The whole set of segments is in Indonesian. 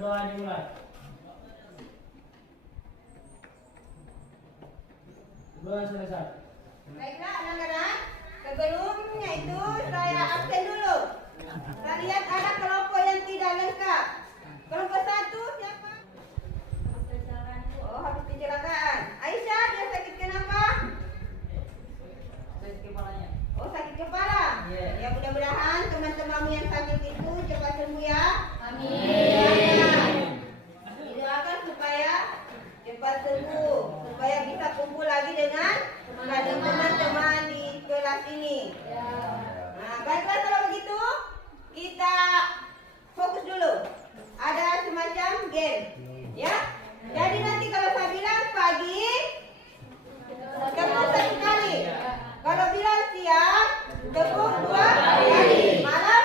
Kedua dimulai. Kedua selesai. Baiklah anak-anak, sebelumnya itu saya absen dulu. Saya lihat ada kelompok yang tidak lengkap. Kelompok 1 siapa? Oh, habis kecelakaan. Aisyah, dia sakit kenapa? Sakit kepalanya. Oh, sakit kepala. Iya. Ya, mudah-mudahan teman-temanmu yang sakit itu cepat sembuh ya. Amin. Doakan supaya cepat sembuh, supaya bisa kumpul lagi dengan teman-teman di kelas ini. Nah, baiklah kalau begitu kita fokus dulu. Ada semacam game, ya. Jadi nanti kalau saya bilang pagi, tepuk 1 kali. Kalau bilang siang, tepuk 2 kali. Malam,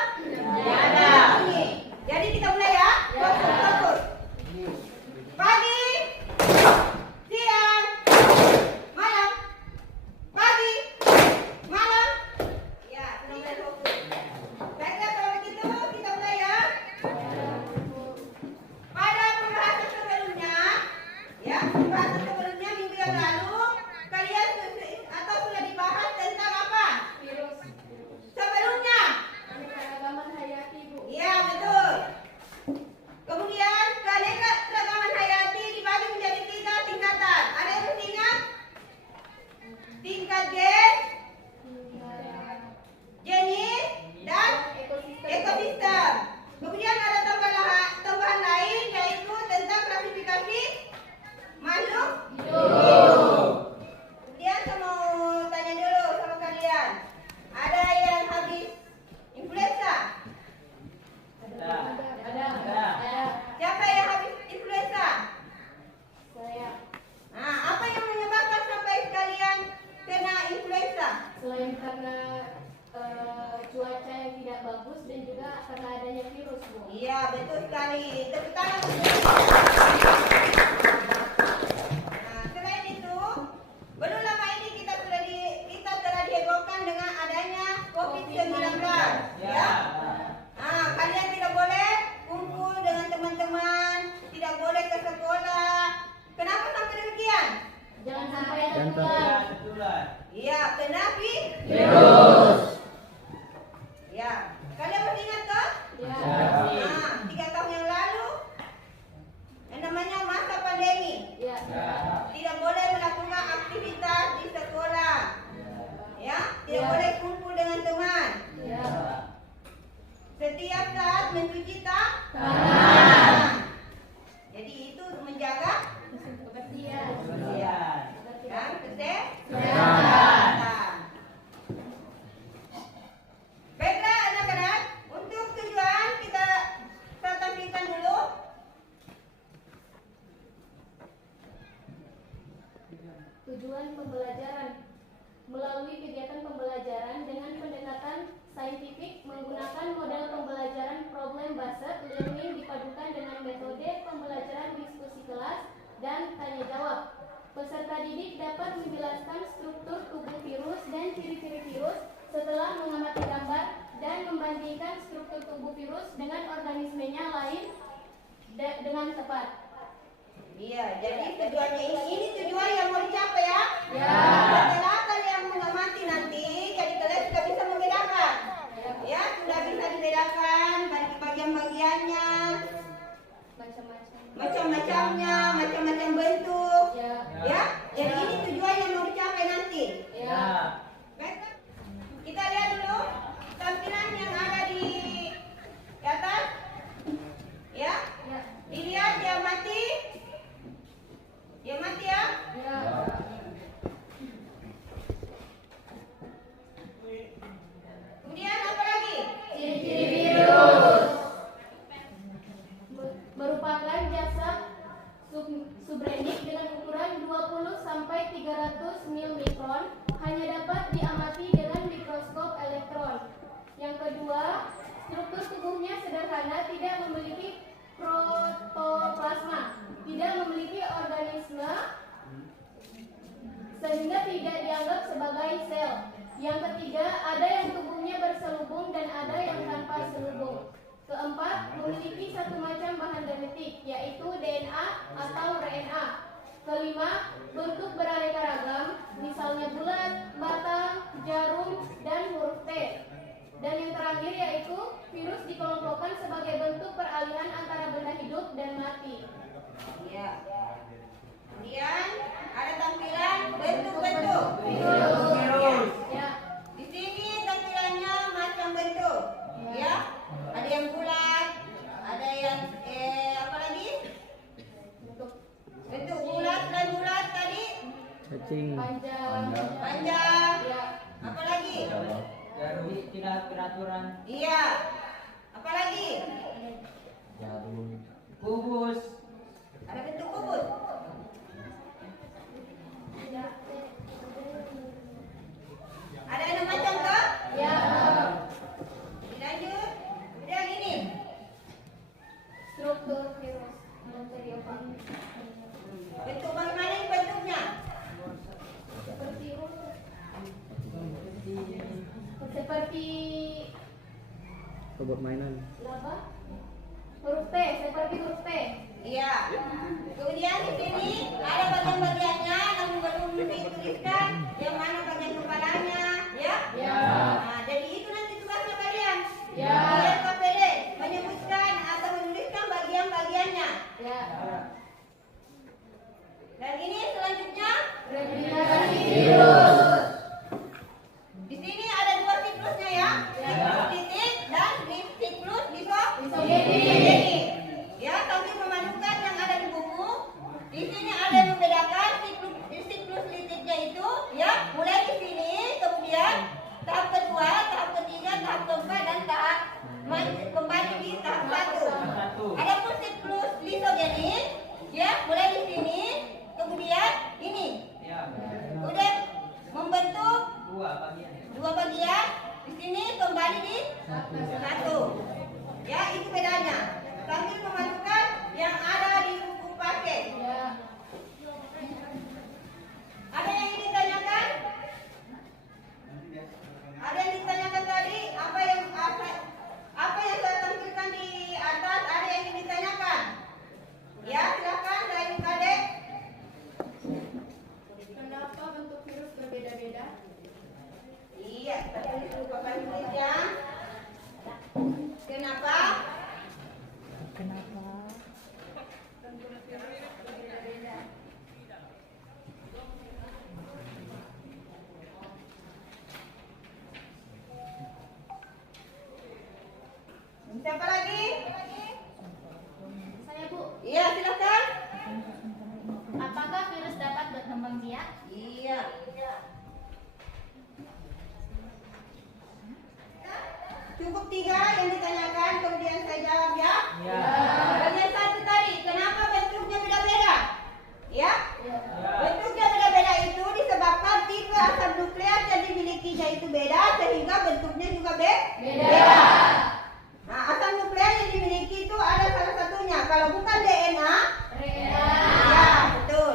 bunyi. Jadi kita mulai ya. Fokus. Pagi, siang, malam. Pagi, malam. Ya, sudah mulai fokus. Baiklah kalau begitu kita mulai ya. Pada pembahasan sebelumnya, ya, pembahasan sebelumnya minggu yang lalu, kalian atau sudah dibahas tentang apa? Virus. Sebelumnya, Keanekaragaman hayati, Bu. iya betul. Kemudian keanekaragaman hayati dibagi menjadi 3 tingkatan. Ada yang masih ingat? Tingkat jenis dan ekosistem. Kemudian ada tambahan lain yaitu tentang klasifikasi makhluk hidup. Kemudian saya mau tanya dulu sama kalian. Ada yang habis influenza? Ada. Siapa yang habis influenza? Saya. Nah, apa yang menyebabkan sampai kalian kena influenza? Selain karena cuaca yang tidak bagus dan juga karena adanya virus, Bu. Iya, betul sekali. Tepuk tangan untuk Nah, selain itu, belum lama ini kita telah dihebohkan dengan adanya COVID-19. Ya. Nah, kalian tidak boleh kumpul dengan teman-teman, tidak boleh ke sekolah. Kenapa sampai demikian? Jangan sampai ada Ya, tular. betulan. Iya, kenapa? Virus. Ya, kalian masih ingat toh? Ya. Nah, 3 tahun yang lalu, yang namanya masa pandemi. Ya. Tidak boleh melakukan aktivitas di sekolah. Ya, tidak Ya. boleh kumpul dengan teman. Ya. Setiap saat mencuci tangan. Tangan. Jadi itu menjaga Kebersihan. Kebersihan. dan Kesehatan. Baiklah anak-anak, untuk tujuan kita tampilkan dulu. Tujuan pembelajaran. Melalui kegiatan pembelajaran dengan pendekatan saintifik menggunakan model pembelajaran problem-based learning dipadukan dengan metode pembelajaran diskusi kelas dan tanya jawab. Peserta didik dapat menjelaskan struktur tubuh virus dan ciri-ciri virus setelah mengamati gambar dan membandingkan struktur tubuh virus dengan organismenya lain dengan tepat. Iya, jadi tujuannya ini tujuan yang mau dicapai ya. Ya. Setelah kalian mengamati nanti, jadi kalian sudah bisa membedakan. Ya, sudah bisa dibedakan bagi bagian-bagiannya, macam-macamnya, macam-macam bentuk. Ya. Ya, jadi ini tujuan yang mau dicapai nanti. Ya. Baiklah, kita lihat dulu tampilan yang ada di atas. Ya, Ya. dilihat dia mati. Dia mati ya. Ya. Kemudian apa lagi? Ciri-ciri virus merupakan jasad subrenik dengan ukuran 20 sampai 300 ml hanya dapat diamati dengan mikroskop elektron. Yang kedua, struktur tubuhnya sederhana, tidak memiliki protoplasma, tidak memiliki organisme sehingga tidak dianggap sebagai sel. Yang ketiga, ada yang tubuhnya berselubung dan ada yang tanpa selubung. Keempat, memiliki satu macam bahan genetik, yaitu DNA atau RNA. Kelima, bentuk beraneka ragam, misalnya bulat, batang, jarum, dan huruf T. Dan yang terakhir yaitu virus dikelompokkan sebagai bentuk peralihan antara benda hidup dan mati. Iya. Kemudian ada tampilan bentuk-bentuk Virus. Ya, di sini tampilannya macam bentuk ya, ada yang bulat, ada yang apa lagi, bentuk bulat dan bulat tadi, Cacing. panjang. panjang, Ya, apa lagi, Jarum tidak beraturan. iya, apa lagi, Kubus. ada bentuk kubus, ada 6 macam toh. ya, Dilanjut, kemudian ini struktur virus. bentuk bagaimana ini bentuknya, Seperti Robot mainan. apa? Huruf T, seperti huruf T. iya, kemudian di sini ada bagian-bagiannya namun belum dituliskan yang mana bagian kepalanya ya. Ya. Nah, jadi itu nanti tugasnya kalian. Ya. Di LKPD menyebutkan atau menuliskan bagian-bagiannya. Ya. Dan ini selanjutnya Replikasi virus. di sini ada 2 siklusnya ya. Siklus litik dan siklus Isogenik. ya, kami memadukan yang ada di buku. Di sini ada yang membedakan siklus litiknya itu ya, mulai di sini, kemudian tahap kedua, tahap ketiga, tahap keempat dan tahap kembali di tahap 1. Ada pun siklus lisogenik ya, mulai di sini, kemudian ini, Ya. kemudian membentuk Dua bagian. 2 bagian, di sini kembali di 1. Ya, itu bedanya. Sambil memasukkan yang ada di buku paket. Ya. Ada yang ingin ditanyakan? Ada yang ditanyakan tadi? Apa yang saya tampilkan di atas? Ada yang ingin ditanyakan? Ya, silakan dari Kadek. Kenapa bentuk virus berbeda-beda? Iya, tapi dulu Bapak tulis ya. Kenapa? Siapa lagi? Saya, Bu. Iya, silakan. Apakah virus dapat berkembang biak? Iya. Cukup 3 yang ditanyakan, kemudian saya jawab ya. Ya. Dan yang satu tadi, kenapa bentuknya beda-beda? Ya? Ya. Bentuknya beda-beda itu disebabkan tipe asam nukleat yang dimilikinya itu beda, sehingga bentuknya juga beda. Nah, asam nukleat yang dimiliki itu ada salah satunya. Kalau bukan DNA, ya betul.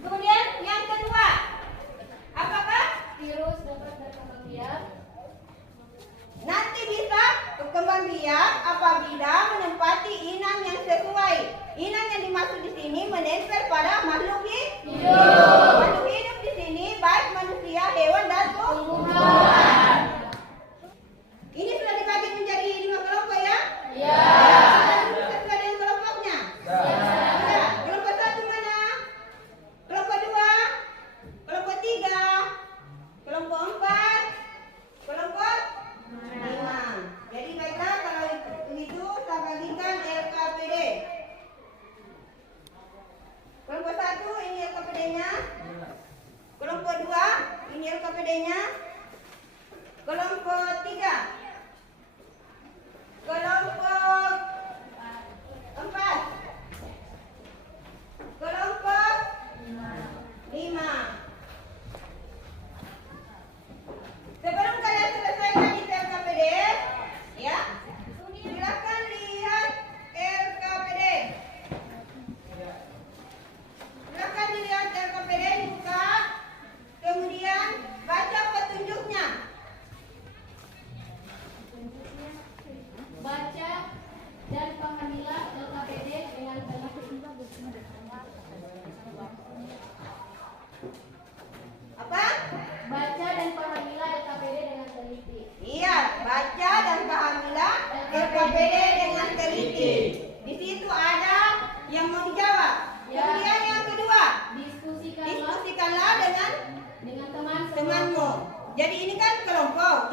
Kemudian yang kedua, apakah Virus dapat berkembang biak? nanti bisa berkembang biak apabila menempati inang yang sesuai. Inang yang dimaksud di sini menempel pada makhluk hidup. Makhluk hidup di sini baik manusia, hewan dan tumbuhan. Ini sudah dibagi menjadi 5 kelompok ya? Ya. Sudah sesuai dengan kelompoknya? Ya. Ya. Kelompok 1 mana? Kelompok 2, kelompok 3, kelompok 4, kelompok 5. Jadi baiklah, kalau itu saya bagikan LKPD. Kelompok 1 ini LKPD-nya. Kelompok 2 ini LKPD-nya.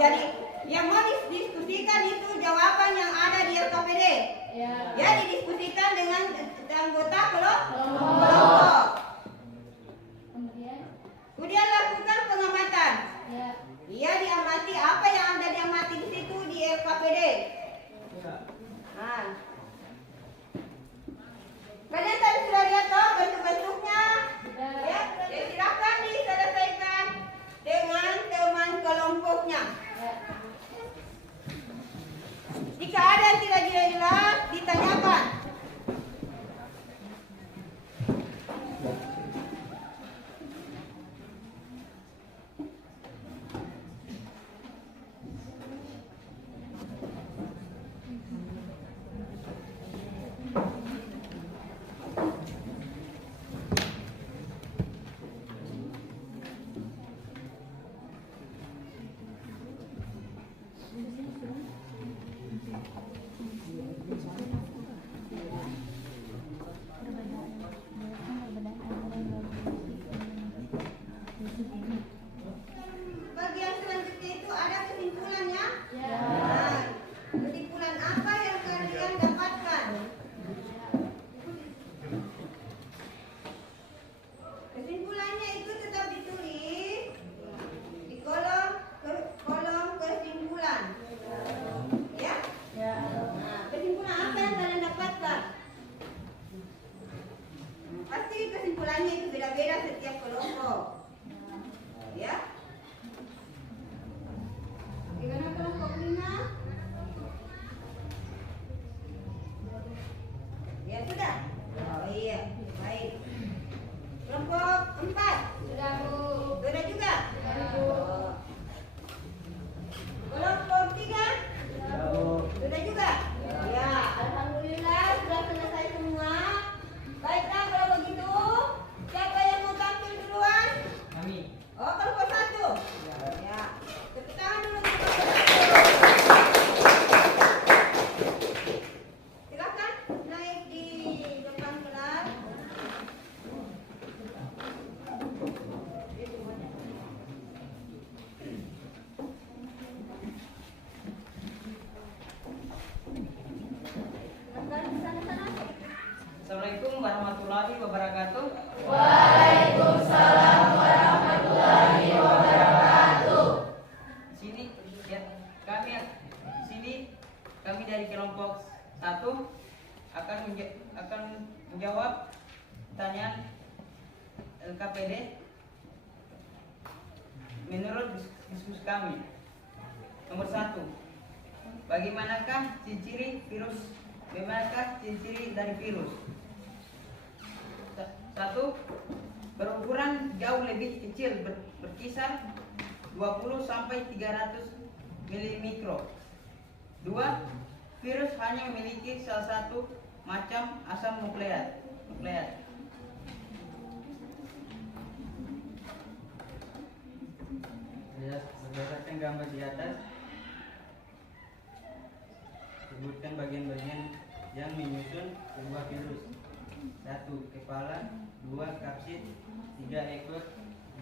Jadi yang mau didiskusikan itu jawaban yang ada di LKPD. Ya, didiskusikan dengan anggota kelompok. Kemudian lakukan pengamatan. Dia diamati apa yang Anda diamati di situ di LKPD. Nah. Kalian tadi sudah lihat toh bentuk-bentuknya? Ya, silakan diselesaikan dengan teman kelompoknya. Jika ada yang tidak jelas, ditanyakan. Bagian selanjutnya itu ada kesimpulannya. Nah, kesimpulan apa yang kalian dapatkan? Kesimpulannya itu tetap ditulis di kolom kesimpulan. Ya? Nah, kesimpulan apa yang kalian dapatkan? Pasti kesimpulannya itu beda-beda setiap kelompok. Ya? Gimana kelompok 5? Ya sudah. Oh iya, baik. Kelompok 4? Sudah, Bu. Sudah juga? Oh. Kelompok 3? Sudah juga? Ya, alhamdulillah sudah selesai semua. Baiklah kalau begitu, siapa yang mau tampil duluan? Kami. Oh, kelompok 1. Ya. Tepuk tangan dulu. Silakan naik di depan kelas. Silakan di sana. Assalamualaikum warahmatullahi wabarakatuh. Sini ya, kami dari kelompok 1 akan menjawab pertanyaan LKPD menurut diskusi kami. Nomor 1, bagaimanakah ciri dari virus? 1. Berukuran jauh lebih kecil, berkisar 20 sampai 300 mm. 2. Virus hanya memiliki salah satu macam asam nukleat. Berdasarkan gambar di atas, sebutkan bagian-bagian yang menyusun sebuah virus. 1. Kepala. 2. Kapsid. 3. Ekor.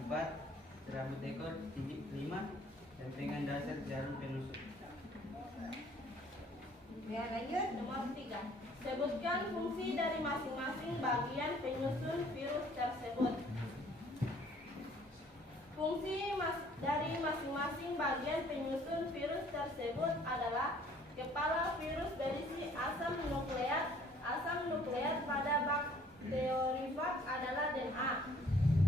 4. Serabut ekor. 5. Lempengan dasar jarum penusuk. Ya, lanjut. Nomor 3. Sebutkan fungsi dari masing-masing bagian penyusun virus tersebut. Fungsi dari masing-masing bagian penyusun virus tersebut adalah: kepala virus berisi asam nukleat. Asam nukleat pada bakteriofag adalah DNA.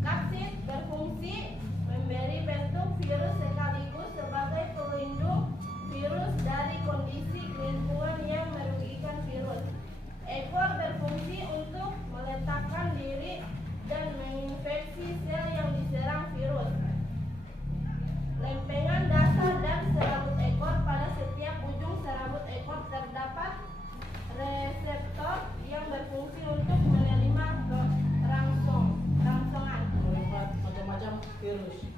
Kapsid berfungsi memberi bentuk virus sekaligus sebagai pelindung virus dari kondisi lingkungan yang merugikan virus. Ekor berfungsi untuk meletakkan diri dan menginfeksi sel yang diserang virus. Lempengan dasar dan serabut ekor. Pada setiap ujung serabut ekor terdapat reseptor yang berfungsi untuk menerima rangsangan. Macam-macam virus: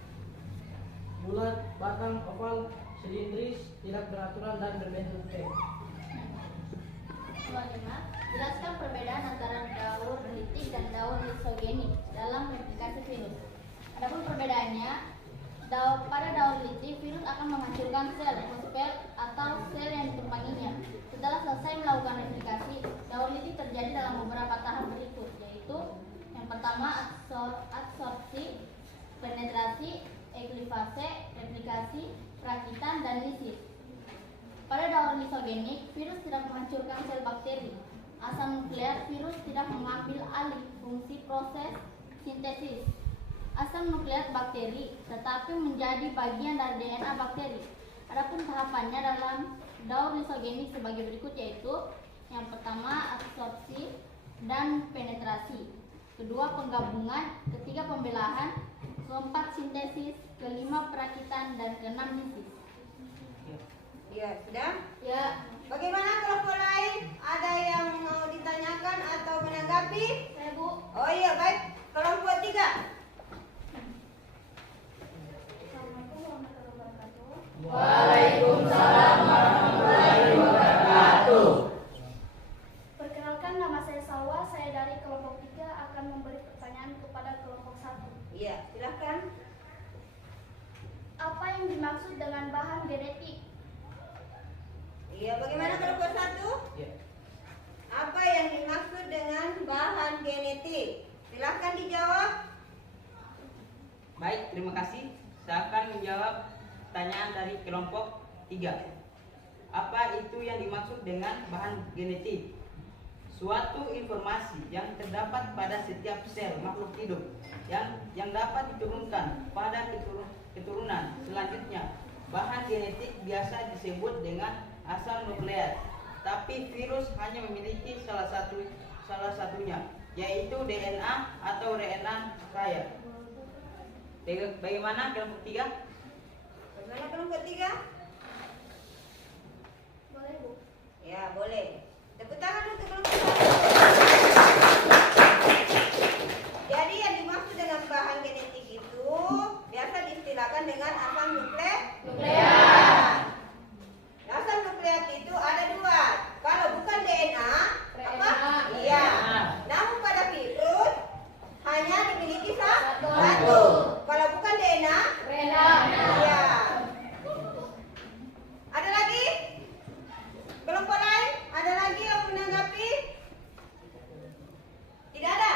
bulat, batang, oval, silindris, tidak beraturan dan berbentuk T. Selanjutnya, jelaskan perbedaan antara daur litik dan daur lisogenik dalam replikasi virus. Adapun perbedaannya, Pada daur litik, virus akan menghancurkan sel atau sel yang ditumpanginya. Setelah selesai melakukan replikasi, daur litik terjadi dalam beberapa tahap berikut, yaitu yang pertama adsorpsi, penetrasi, eklivase, replikasi, perakitan, dan lisis. Pada daur lisogenik, virus tidak menghancurkan sel bakteri. Asam nukleat virus tidak mengambil alih fungsi proses sintesis asam nukleat bakteri, tetapi menjadi bagian dari DNA bakteri. Adapun tahapannya dalam daur lisogenik sebagai berikut, yaitu yang pertama adsorpsi dan penetrasi, kedua penggabungan, ketiga pembelahan, keempat sintesis, kelima perakitan, dan keenam lisis. Ya, sudah? Ya. Bagaimana kelompok lain? Ada yang mau ditanyakan atau menanggapi? Saya, Bu. Oh iya, baik. Kelompok 3. Waalaikumsalam warahmatullahi wabarakatuh. Perkenalkan, nama saya Salwa. Saya dari kelompok 3 akan memberi pertanyaan kepada kelompok 1. Iya, silakan. Apa yang dimaksud dengan bahan genetik? Iya, bagaimana kelompok 1? Ya. Apa yang dimaksud dengan bahan genetik? Silakan dijawab. Baik, terima kasih. Saya akan menjawab pertanyaan dari kelompok 3. Apa itu yang dimaksud dengan bahan genetik? Suatu informasi yang terdapat pada setiap sel makhluk hidup yang dapat diturunkan pada keturunan selanjutnya. Bahan genetik biasa disebut dengan asam nukleat, tapi virus hanya memiliki salah satunya, yaitu DNA atau RNA kaya. Bagaimana kelompok 3? Bagaimana kelompok 3? Boleh, Bu. Ya, boleh. Tepuk tangan untuk kelompok 1. Jadi yang dimaksud dengan bahan genetik itu biasa diistilahkan dengan asam nukleat. Asam nukleat itu ada 2. Kalau bukan DNA, apa? Iya. Namun pada virus hanya dimiliki satu. Kalau bukan DNA, iya. Ada lagi? Kelompok lain? Ada lagi yang menanggapi? Tidak ada?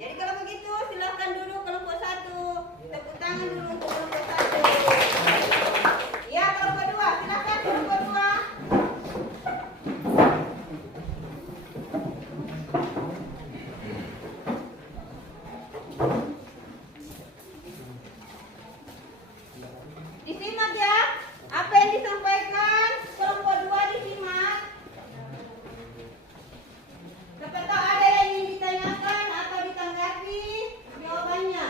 Jadi kalau begitu silakan dulu kelompok 1. Tepuk tangan dulu untuk kelompok 1. Ya, kelompok 2. Silakan kelompok 2. Disimak ya. Apa yang disampaikan kelompok 2 disimak. Siapa tahu ada yang ingin ditanyakan atau ditanggapi jawabannya.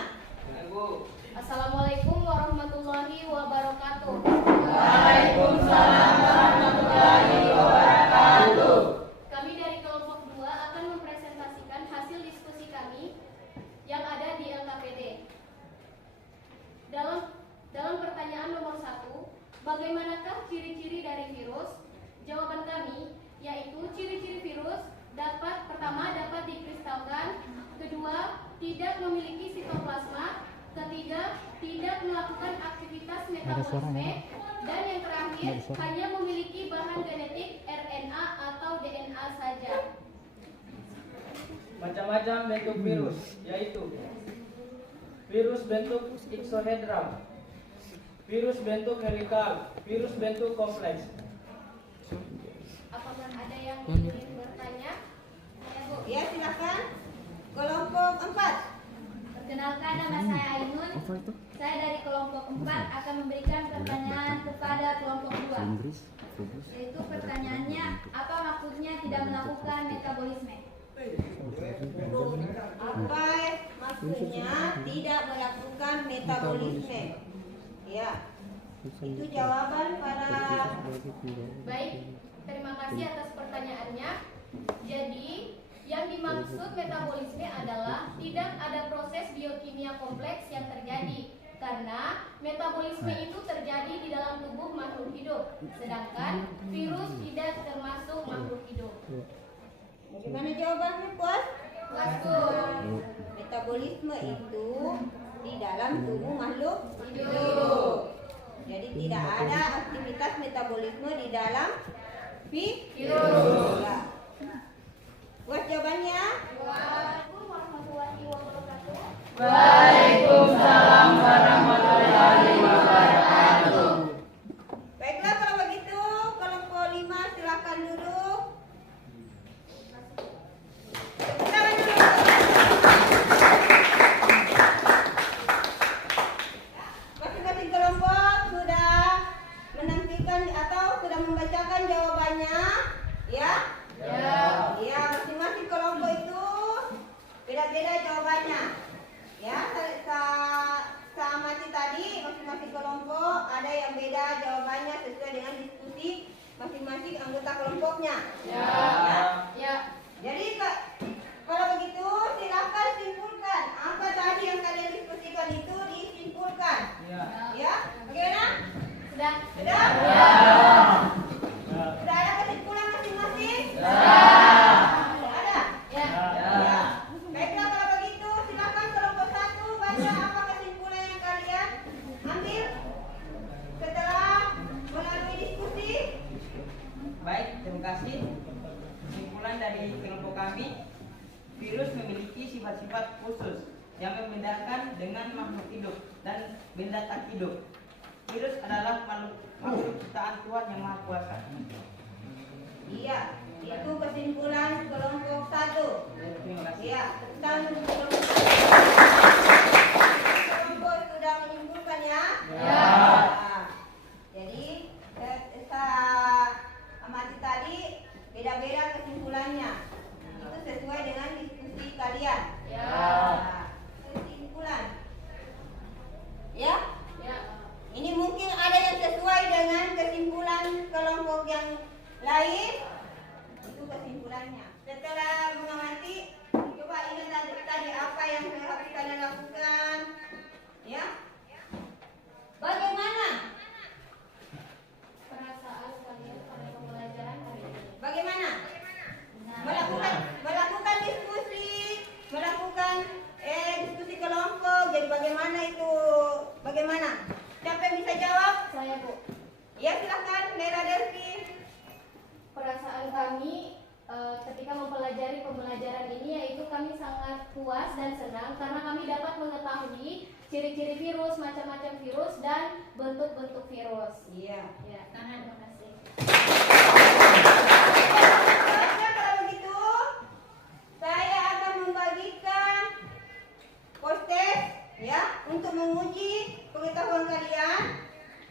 Bu. Assalamualaikum warahmatullahi wabarakatuh. Waalaikumsalam warahmatullahi wabarakatuh. Kami dari kelompok 2 akan mempresentasikan hasil diskusi kami yang ada di LKPD. Dalam pertanyaan nomor 1, bagaimanakah ciri-ciri dari virus? Jawaban kami yaitu ciri-ciri virus pertama dapat dikristalkan, kedua tidak memiliki sitoplasma, ketiga tidak melakukan aktivitas metabolisme, dan yang terakhir hanya memiliki bahan genetik RNA atau DNA saja. Macam-macam bentuk virus, yaitu virus bentuk iksohedral, virus bentuk helikal, virus bentuk kompleks. Apakah ada yang ingin bertanya? Saya, Bu. Ya, silakan. Kelompok 4. Perkenalkan, nama saya Ainun. Saya dari kelompok 4 akan memberikan pertanyaan kepada kelompok 2. Yaitu pertanyaannya, apa maksudnya tidak melakukan metabolisme? Apa maksudnya tidak melakukan metabolisme? Ya, itu jawaban para. Baik, terima kasih atas pertanyaannya. Jadi, yang dimaksud metabolisme adalah tidak ada proses biokimia kompleks yang terjadi, karena metabolisme itu terjadi di dalam tubuh makhluk hidup, sedangkan virus tidak termasuk makhluk hidup. Bagaimana jawabannya, Bos? Masuk. Metabolisme itu di dalam tubuh makhluk hidup. Jadi tidak ada aktivitas metabolisme di dalam virus. Ya. Buat jawabannya. Waalaikumsalam warahmatullahi wabarakatuh. Waalaikumsalam warahmatullahi wabarakatuh. Baiklah kalau begitu, kelompok 5 silakan duduk. Silakan duduk. Masing-masing kelompok sudah menampilkan atau sudah membacakan jawabannya, ya? Ya, masing-masing kelompok itu beda-beda jawabannya. Ya, sama tadi masing-masing kelompok ada yang beda jawabannya sesuai dengan diskusi masing-masing anggota kelompoknya. Ya. Jadi kalau begitu silakan simpulkan apa tadi yang kalian diskusikan itu disimpulkan. Ya, bagaimana? Sudah. Sudah? Sudah ada kesimpulan masing-masing? Sudah ada? Ya. Ya. Baiklah kalau begitu silakan kelompok 1 baca apa kesimpulan yang kalian ambil setelah melalui diskusi. Baik, terima kasih. Kesimpulan dari kelompok kami, virus memiliki sifat-sifat khusus yang membedakan dengan makhluk hidup dan benda tak hidup. Virus adalah makhluk ciptaan Tuhan yang Maha Kuasa. Iya, itu kesimpulan kelompok 1. Terima kasih. Iya, kelompok sudah menyimpulkan ya? Nah, jadi saya amati tadi beda-beda kesimpulannya. Itu sesuai dengan diskusi kalian. Nah, kesimpulan. Ya? Ini mungkin ada yang sesuai dengan kesimpulan kelompok yang lain. Itu kesimpulannya. Setelah mengamati, coba ingat tadi apa yang harus kalian lakukan. Ya? Bagaimana? Perasaan kalian pada pembelajaran hari ini. Bagaimana? Melakukan diskusi, melakukan diskusi kelompok. Jadi bagaimana itu? Bagaimana? Siapa yang bisa jawab? Saya, Bu. Ya silakan, Nera Delvi. Perasaan kami ketika mempelajari pembelajaran ini yaitu kami sangat puas dan senang karena kami dapat mengetahui ciri-ciri virus, macam-macam virus dan bentuk-bentuk virus. Iya. Ya, terima kasih. Baiklah, kalau begitu saya akan membagikan poster ya untuk menguji pengetahuan kalian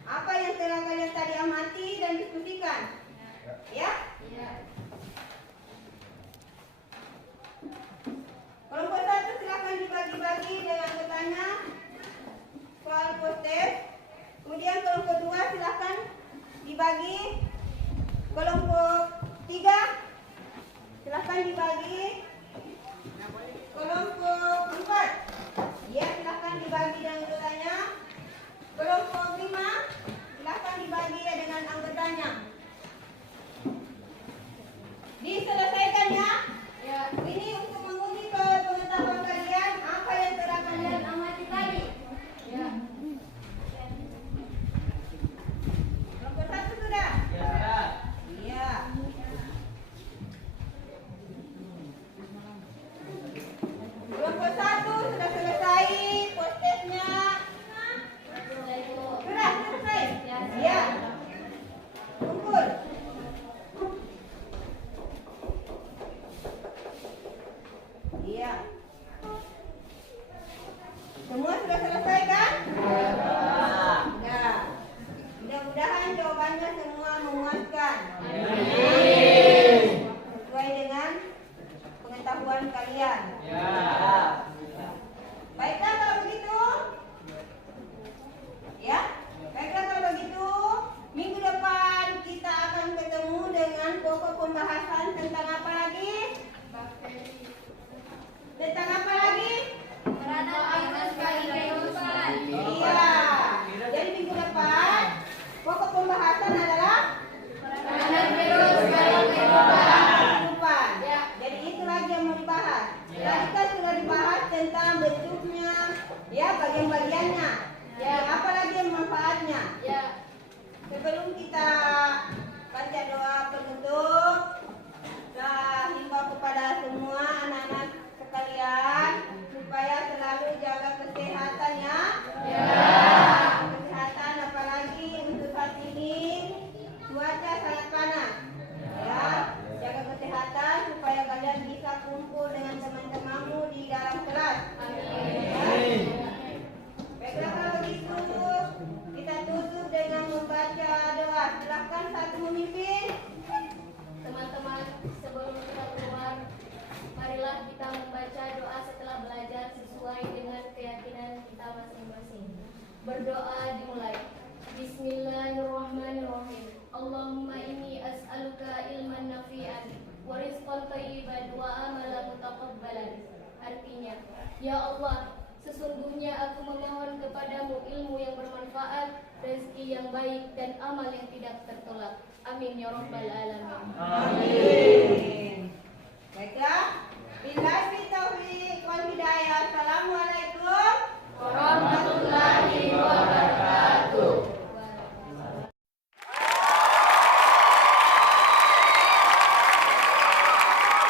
apa yang telah kalian tadi amati dan diskusikan. Ya? Iya. Kelompok 1 silakan dibagi-bagi dengan anggotanya soal poster. Kemudian kelompok 2 silakan dibagi. Kelompok 3 silakan dibagi. Kelompok 4 ya silakan dibagi dengan anggotanya. Kelompok 5 silakan dibagi dengan anggotanya. Diselesaikan ya. Ya. Ini untuk menguji pengetahuan kalian apa yang telah kalian amati tadi. Ya. Kelompok 1 sudah? Ya. Iya. Kelompok 1 sudah selesai posternya. Sudah selesai? Iya. Kumpul. Iya. Semua sudah selesai kan? Nah, mudah-mudahan jawabannya semua memuaskan. Sesuai dengan pengetahuan kalian. Baiklah kalau begitu. Ya, baiklah kalau begitu. Minggu depan kita akan ketemu dengan pokok pembahasan tentang apa lagi? Tentang apa lagi? Iya. Jadi minggu depan pokok pembahasan adalah kehidupan. Jadi itu lagi yang mau dibahas. dibahas? Ya. Tadi kan sudah dibahas tentang bentuknya, ya bagian-bagiannya. Ya, apa lagi yang manfaatnya? Ya. Sebelum kita baca doa penutup, saya himbau kepada semua anak-anak sekalian supaya selalu jaga kesehatan ya. Ya. Kesehatan apalagi untuk saat ini cuaca sangat panas. Ya, jaga kesehatan supaya kalian bisa kumpul dengan teman-temanmu di dalam kelas. Amin. Baiklah kalau begitu kita tutup dengan membaca doa. Silakan satu memimpin. Teman-teman, sebelum kita keluar, marilah kita membaca doa setelah belajar sesuai dengan keyakinan kita masing-masing. Berdoa dimulai. Bismillahirrahmanirrahim. Allahumma inni as'aluka ilman nafi'an wa rizqan thayyiban wa amalan mutaqabbalan. Artinya, ya Allah, sesungguhnya aku memohon kepadamu ilmu yang bermanfaat, rezeki yang baik, dan amal yang tidak tertolak. Amin ya rabbal alamin. Amin.